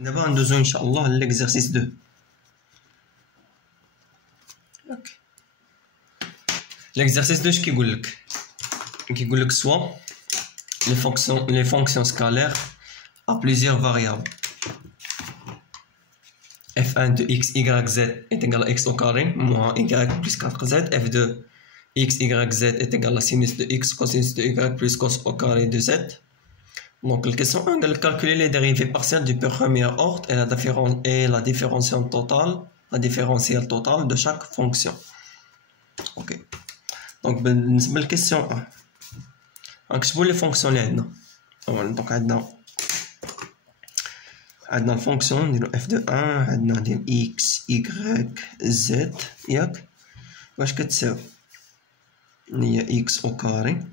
دابا غندوزو ان شاء الله ليكزارسيس 2. ليكزارسيس 2 اش كيقول لك؟ كيقول لك سوا les fonctions scalaires à plusieurs variables f1 de x, y, z est égal à x au carré moins y plus 4z, f de x, y, z est égal à sinus de x cosinus de y plus cos au carré de z. Donc la question 1, elle calculer les dérivées partielles du premier ordre et la différentielle totale de chaque fonction. Ok. Donc بالنسبة للكيسيون 1 غنكتبو لي فونكسيون اللي عندنا. دونك عندنا الفونكسيون نديرو اف دو 1 عندنا ديال اكس ايكغيك زد ياك واش كتساوي هي اكس او كاري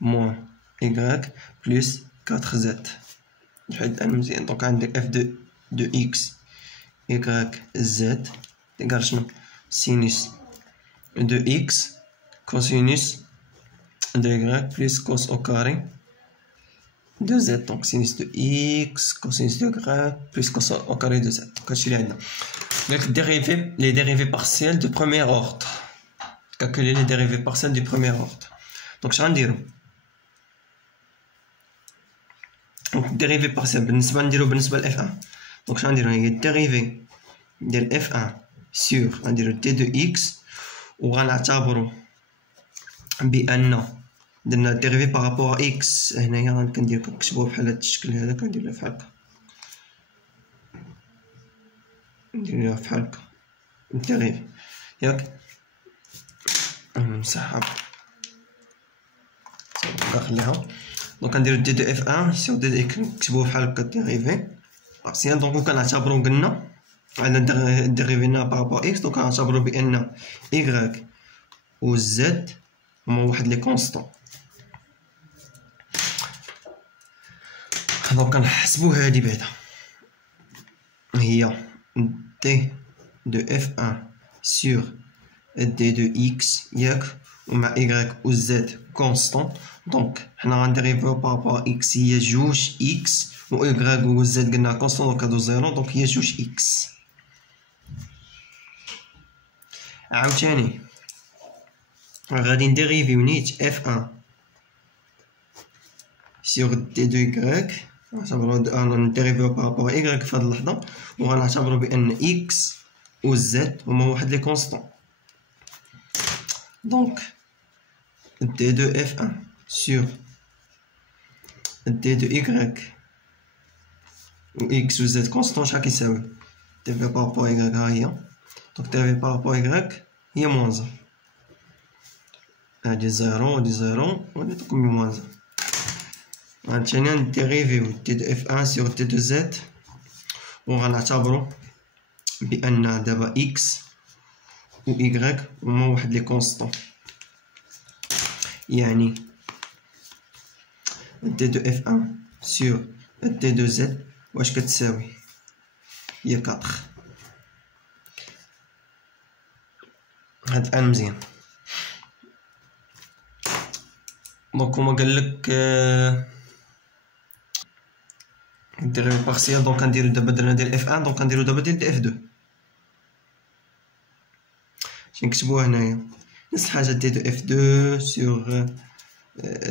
موان ايكغيك بلس 4 زد بحال انا مزيان. دونك عندك اف دو اكس ايكغيك زد تيكال شنو سينوس دو اكس cosinus de y plus cos au carré de z. Donc sinus de x cosinus de y plus cos au carré de z. Donc هادشي اللي عندنا. Donc les dérivées partielles de premier ordre. Calculer les dérivées partielles du premier ordre. Donc اش غنديرو؟ Donc dérivée partielle بالنسبة ل f1. Donc اش غنديرو هي dérivée ديال f1 sur غنديرو t de x وغنعتبرو بان درنا ديريفي بارابور اكس. هنايا كنكتبوه بحال هاد الشكل هذا كندير بحال هكا نديرها بحال هكا ديريفي ياك نسحب نخليها. دونك كنديرو دي دو اف 1 سيغ دي دو اكس نكتبوه بحال هكا ديريفي مزيان. دونك كنعتبرو قلنا عندنا ديريفينا بارابور اكس. دونك كنعتبرو بان y و زد هما واحد لي كونستون. دونك كنحسبو هادي بعدا هي دي دو اف 1 سور دي دو اكس ياك ومع y و زد كونستون. دونك حنا غنديريفيو بارابور اكس هي جوج اكس و y و زد قلنا كونستون دونك هادو زيرو. دونك هي جوج اكس. عاوتاني غادي نديريفيو نيت اف 1 سيغ دي دو يكغيك نعتبرو نديريفيو بارابور يكغيك في هاد اللحظة وغنعتبرو بأن اكس و زد هما واحد لي كونستون. دونك دي دو اف 1 سيغ دي دو يكغيك و اكس و زد كونستون شحال كيساوي ديريفي بارابور يكغيك ها هي. دونك ديريفي بارابور يكغيك هي موان زيرو. هادي زيرو هادي زيرو وهادي تكون موان زيرو. عاوتاني نديريفيو تي دو اف 1 سيغ تي دو زد وغنعتبرو بأن دابا اكس و y هما واحد لي كونستون. يعني دي دو اف 1 سيغ دي دو زد واش كتساوي هي 4. هاد الآن مزيان. دونك هما قالك ديريفي بارسيال. دونك غنديرو دابا درنا ديال اف 1 دونك غنديرو دابا ديال اف 2 باش نكتبوها هنايا نفس الحاجة دي دو اف 2 سيغ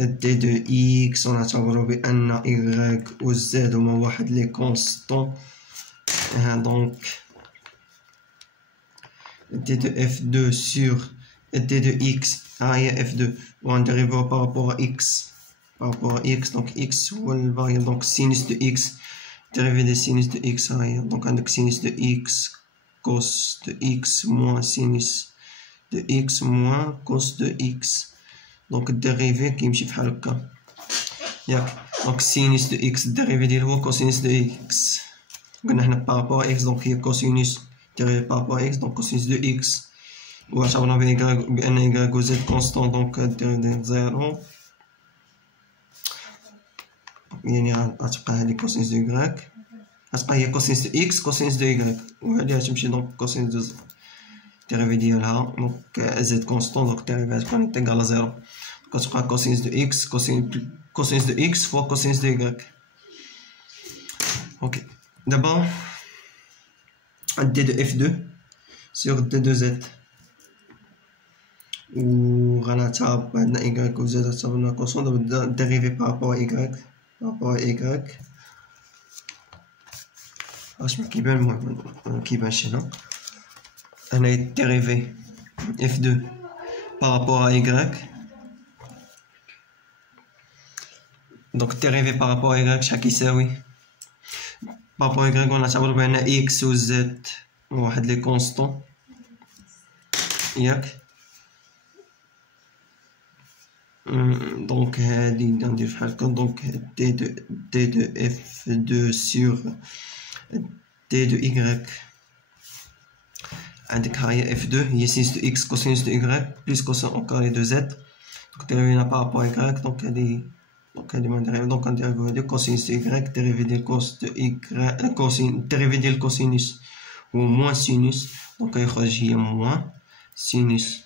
دي دو اكس ونعتبرو بأن y و زد هما واحد لي كونستون. دونك دي دو اف 2 سيغ دي دو اكس ها هي اف 2 وغنديريفيو بارابور اكس دونك اكس هو الفاريابل. دونك سينوس دو اكس ديريفي دي سينوس دو اكس ها هي. دونك عندك سينوس دو اكس كوس دو اكس موان سينوس دو اكس موان كوس دو اكس. دونك الديريفي كيمشي بحال هكا ياك. دونك سينوس دو اكس الديريفي ديالو هو كوسينوس دو اكس. قلنا حنا بارابور اكس دونك هي كوسينوس ديريفي بارابور اكس دونك كوسينوس دو اكس واعتبرنا بأن y و z كونستون. دونك دير زيرو يعني غتبقى هادي كوسينوس دو y غتبقى هي كوسينوس دو x كوسينوس دو y وهادي غتمشي دونك كوسينوس دو z ديريفي ديالها دونك z كونستون دونك ديريفي غتكون تيكال زيرو. كتبقى كوسينوس دو x كوسينوس دو x فوا كوسينوس دو y. اوكي D'abord, d de f2 sur d de z. وغنعتبر عندنا y و z اعتبرنا كونستون. دابا ديريفي بارابور y بارابور y واش كيبان. المهم كيبانش هنا. هنايا ديريفي f2 بارابور y. دونك ديريفي بارابور y شحال كيساوي؟ بارابور y غنعتبرو بان x و z واحد لي كونستون ياك. دونك هادي ندير بحال هكا. دونك d de f2 sur d de y. عندك ها هي f2 هي سينس دو x كوسينوس دو y بلس كوسين او كاري دو z. دونك ديريفينا بارابور y. دونك هادي ما نديرها. دونك غنديريفيو هادي كوسينوس دو y. ديريفي ديال كوس دو y كوسين ديريفي ديال كوسينوس هو موان سينوس. دونك يخرج هي موان سينوس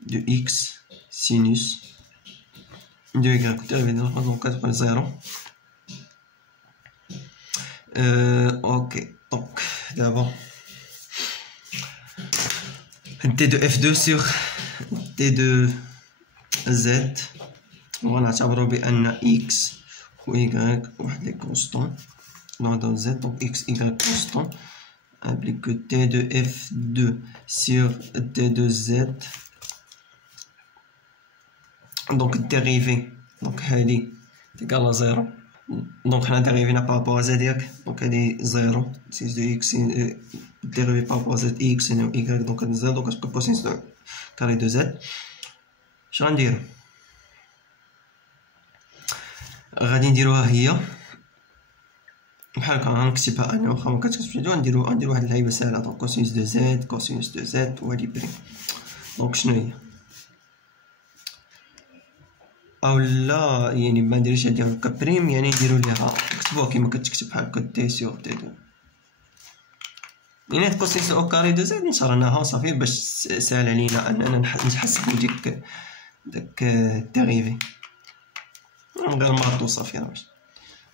دو x سينوس دو y. ديريفي ديال دونك كتبقى زيرو. اوكي. دونك دابا d de f2 sur d de z ونعتبرو بأن x و y واحد لي كونستون. دونك z دونك x y كونستون implique que d de f2 sur d de z. دونك ديريفي دونك هادي تيكالا زيرو. دونك حنا ديريفينا بارابور زد ياك. دونك هادي زيرو سينس دو اكس ديريفي بارابور زد اكس و ايكغيك. دونك هادي زيرو. دونك كتبقى كوسينس دو كاري دو زد. اش غنديرو؟ غادي نديروها هي بحال هكا. غنكتبها انا واخا مكتكتبش. غنديرو واحد اللعيبه ساهله. دونك كوسينس دو زد كوسينس دو زد وهادي بريم. دونك شنو هي؟ او لا يعني ما نديروش هادي هكا بريم يعني نديرو ليها نكتبوها كيما كتكتب بحال هكا دي سيغ دي دو. يعني كوسينس او كاري دو زد نشرناها وصافي باش ساهل علينا اننا نحسبو داك الديريفي من غير ما صافي راه باش.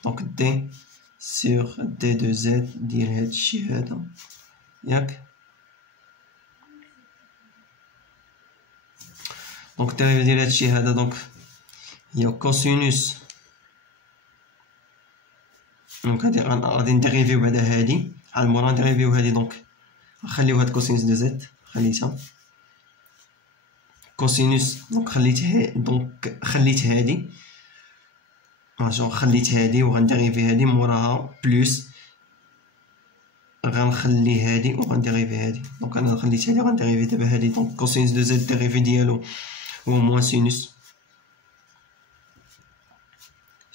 دونك دي سيغ دي دو زد ديال هادشي هذا ياك. دونك الديريفي ديال هادشي هذا دونك هي كوسينوس. دونك هادي غادي نديريفيو بعدا هادي بحال مورا نديريفيو هادي. دونك نخليو هاد كوسينوس دو زد خليتها كوسينوس. دونك خليت هادي ماشي خليت هادي وغنديريفي هادي موراها بلوس غنخلي هادي وغنديريفي هادي. دونك انا خليت هادي وغنديريفي دابا هادي. دونك كوسينوس دو زد ديريفي ديالو هو موان سينوس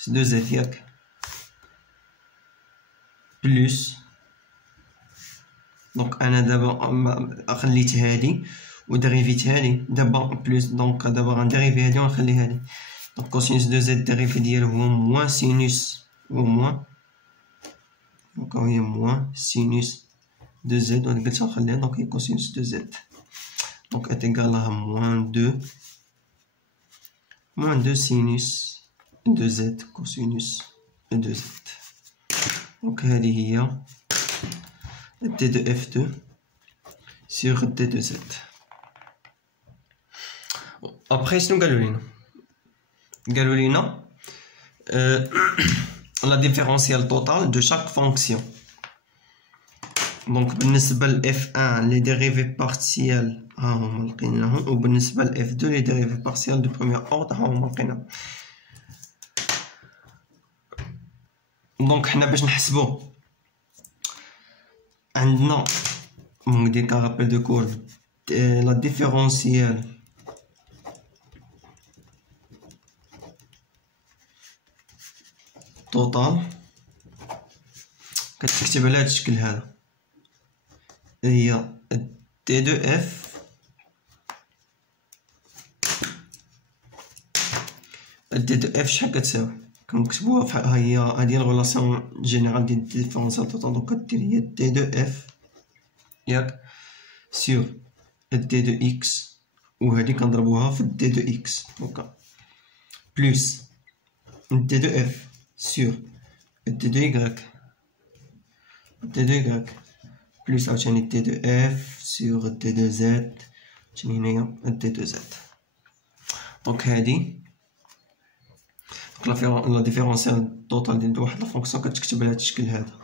دو زد ياك بلوس. دونك انا دابا خليت هادي وديريفيت هادي دابا بلوس. دونك دابا غنديريفي هادي ونخلي هادي. دونك كوسينوس دو زد ديريفي ديالو هو موان سينوس هو موان. دونك هي موان سينوس دو زد وهادي قلت نخليها. دونك هي كوسينوس دو زد. دونك اتيكالها موان دو سينوس دو زد كوسينوس دو زد. دونك هادي هي d de f2 sur d de z. Après شنو قالوا لينا la différentielle totale de chaque fonction. دونك بالنسبه ل f1 les dérivés partiels ها هما لقيناهم وبالنسبه ل f2 les dérivés partiels de premier ordre ها هما لقيناهم. دونك حنا باش نحسبو عندنا ندير كارابيل دو كورف لا ديفيرونسيال توتال كتكتب على هاد الشكل هذا. هي دي دو اف دي دو اف شحال كتساوي كنكتبوها فحال هي هادي الغولاسيون جينيرال ديال ديفيرونسيال توتال. دونك كدير هي دي دو اف ياك سور دي دو اكس وهادي كنضربوها في دي دو اكس. دونك بلوس دي دو اف سور دي دو y تي دو إكغيك بلس عاوتاني تي دو إف سيغ تي دو زد عاوتاني هنايا تي دو زد. دونك هادي لا ديفيرونسيال توتال ديال واحد لا فونكسيون كتكتب بهاد الشكل هذا.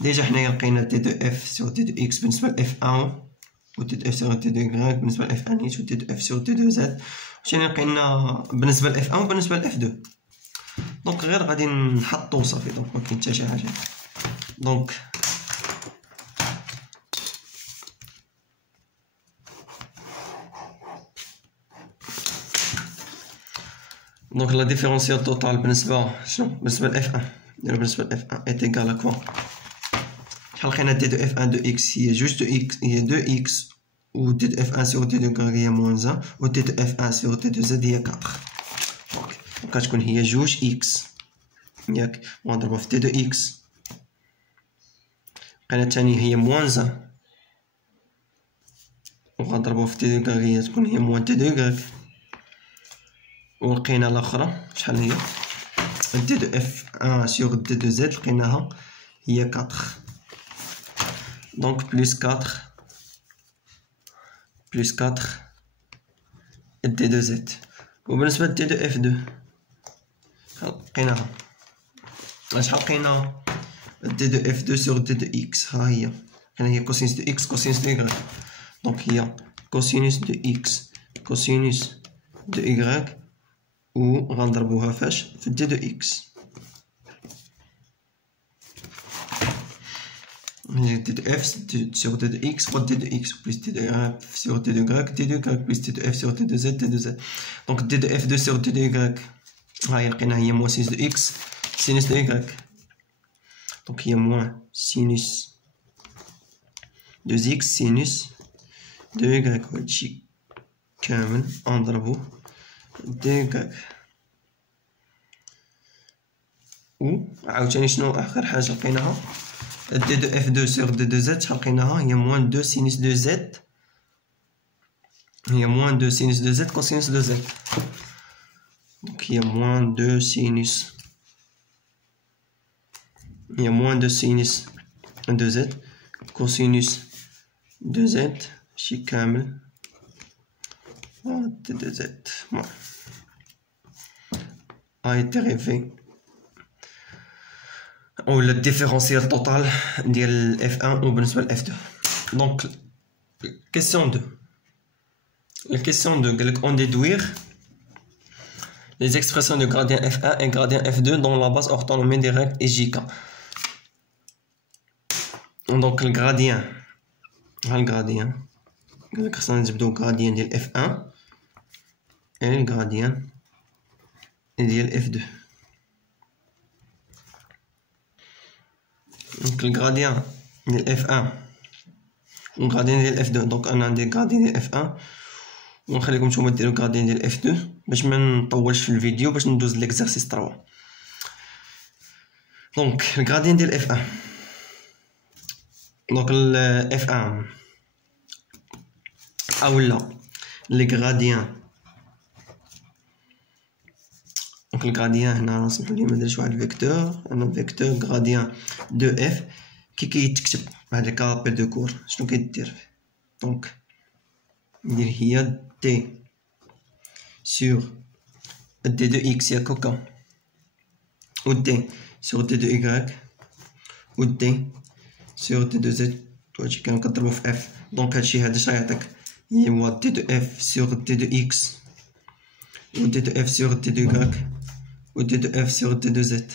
ديجا حنايا لقينا تي دو إف سيغ تي دو إكس بالنسبة ل إف أن و تي دو إف سيغ تي دو إكغيك بالنسبة ل إف أن نيت و تي دو إف سيغ تي دو زد. عاوتاني لقينا بالنسبة ل إف أن و بالنسبة ل إف دو. دونك غير غادي نحطو صافي. دونك مكاين حتى شي حاجة. دونك لا ديفيرونسيال توتال بالنسبة شنو بالنسبة ل إف أن نديرو بالنسبة ل إف أن إيت إيكال أ كوا. شحال لقينا دي دو إف أن دو إكس هي جوج دو إكس هي دو إكس و دي دو إف أن سيغ دي دو إكغيك هي موان أن و دي دو إف أن سيغ دي دو زد هي كاطخ. دونك كتكون هي جوج إكس ياك ونضربو في دي دو إكس. لقينا الثاني هي موان أن و غنضربو في دي دو إكغيك هي تكون هي موان دي دو إكغيك. ولقينا الاخرى شحال هي دي دو اف ان سيغ دي دو زد لقيناها هي 4. دونك بلس 4 دي دو زد. وبالنسبه لدي دو اف 2 لقيناها شحال لقينا دي دو اف 2 سيغ دي دو اكس. ها هي هي كوسينوس دو اكس كوسينوس دو إكغيك. دونك هي كوسينوس دو اكس كوسينوس دو إكغيك و غنضربوها فاش في دي دو إكس. دي دو إف سيغ دي دو إكس و دي دو إكس بلس دي دو إف سيغ دي دو إكغيك دي دو إكغيك بلس دي دو إف سيغ دي دو زد دي دو زد. دونك دي دو إف 2 سيغ دي دو إكغيك ها هي لقيناها هي موان سينوس دو إكس سينوس دو إكغيك. دونك هي موان سينوس دو إكس سينوس دو إكغيك و هادشي كامل غنضربو دي إكغيك. و عاوتاني شنو آخر حاجة لقيناها دي دو إف 2 سيغ دي دو زد شحال لقيناها هي موان 2 سينوس دو زد هي موان 2 سينوس دو زد كوسينوس دو زد. دونك هي موان 2 سينوس هي موان 2 سينوس دو زد كوسينوس دو زد شي كامل دي دو زد. هاي ديريفي ou le différentiel total de f1 ou بالنسبة f2. Donc question 2. La question 2 on déduire les expressions de gradient f1 et gradient f2 dans la base orthonormée directe et JK. Donc le gradient خصنا نجبدو gradient ديال f1 et le gradient ديال f2. Donc le gradient de f1 و gradient ديال f2. دونك انا عندي gradient ديال f1 ونخليكم نتوما ديروا gradient ديال f2 باش ما نطولش في الفيديو باش ندوز ليكزارسيس 3. دونك الgradient ديال f1 دونك f1 اولا لي gradient. دونك الغراديان هنا سمحوا لي ما درتش واحد الفيكتور انا فيكتور غراديان دو اف كي كيتكتب هاد الكابيل دو كور شنو كيدير. دونك ندير هي دي سور دي دو اكس يا كوكا و دي سور دي دو ايكغيك و دي سور دي دو زد هادشي كان كنضربو في اف. دونك هادشي هذا اش غيعطيك هو دي دو اف سور دي دو اكس و دي دو اف سور دي دو ايكغيك و دي دو اف سور دي دو زد.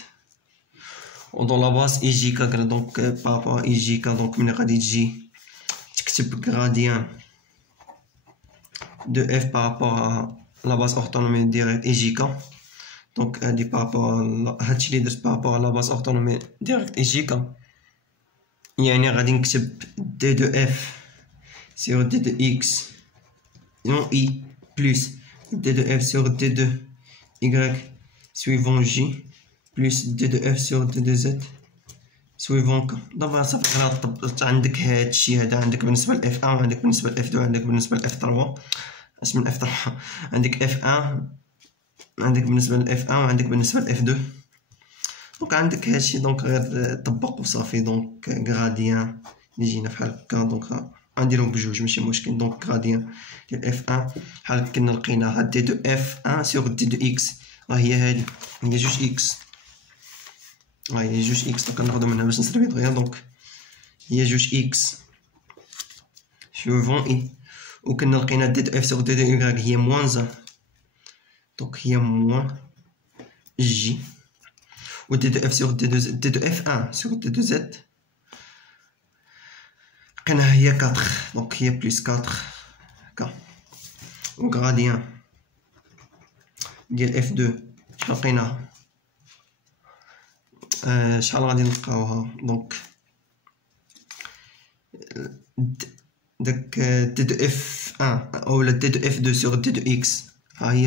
و دون لا باس اي جي كا دونك بابا اي جي كا. دونك ملي غادي تجي تكتب غراديان دو اف بارابور لا باس اورتونومي ديريكت اي جي كا. دونك هادي بارابور هادشي لي درت بارابور لا باس اورتونومي ديريكت اي جي كا يعني غادي نكتب دي دو اف سور دي دو اكس نون اي بلس دي دو اف سور دي دو y suivant j plus d de f sur d de z suivant k. دابا صافي غير طبقت عندك هادشي هذا عندك بالنسبه ل f1 وعندك بالنسبه ل f2 وعندك بالنسبه ل f3 اش من f3 عندك f1 عندك بالنسبه ل f1 وعندك بالنسبه ل f2. دونك عندك هادشي دونك غير طبق وصافي. دونك غراديان اللي جينا بحال هكا دونك غنديرهم بجوج ماشي مشكل. دونك غراديان ديال اف ان بحال كنا لقيناها دي دو اف ان سيغ دي دو اكس، ها هي هادي هي جوج اكس، ها هي جوج اكس. دونك ناخدو منها باش نسربي دغيا. دونك هي جوج اكس سوفون اي، وكنا لقينا دي دو اف سيغ دي دو يغريك هي موان زا، دونك هي موان جي، و دي دو اف سيغ دي دو زد، دي دو اف ان سيغ دي دو زد لقيناها هي 4، دونك هي بلس 4 هكا. و غراديان ديال اف دو شحال لقيناها، شحال غادي نلقاوها. دونك داك دي دو اف ان اولا دي دو اف دو سيغ دي دو اكس، ها هي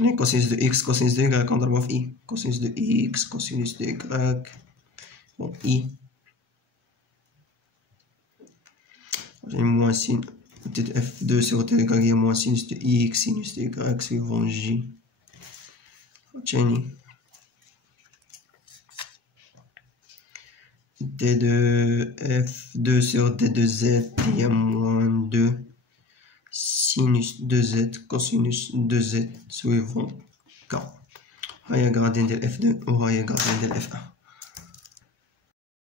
يعني كوسينوس دو اكس كوسينوس دو يغريك كنضربوها في اي، كوسينوس دو اكس كوسينوس دو يغريك بون اي يعني موان سين دي دو اف دو سيغ دو يغريك هي موان سينوس دو اكس سينوس دو يغريك سيغون جي. عاوتاني دي دو اف دو سيغ دي دو زد هي موان دو سينوس دو زد كوسينوس دو زد سويفون كا. هاهي غراديان ديال اف دو و هاهي غراديان ديال اف ان.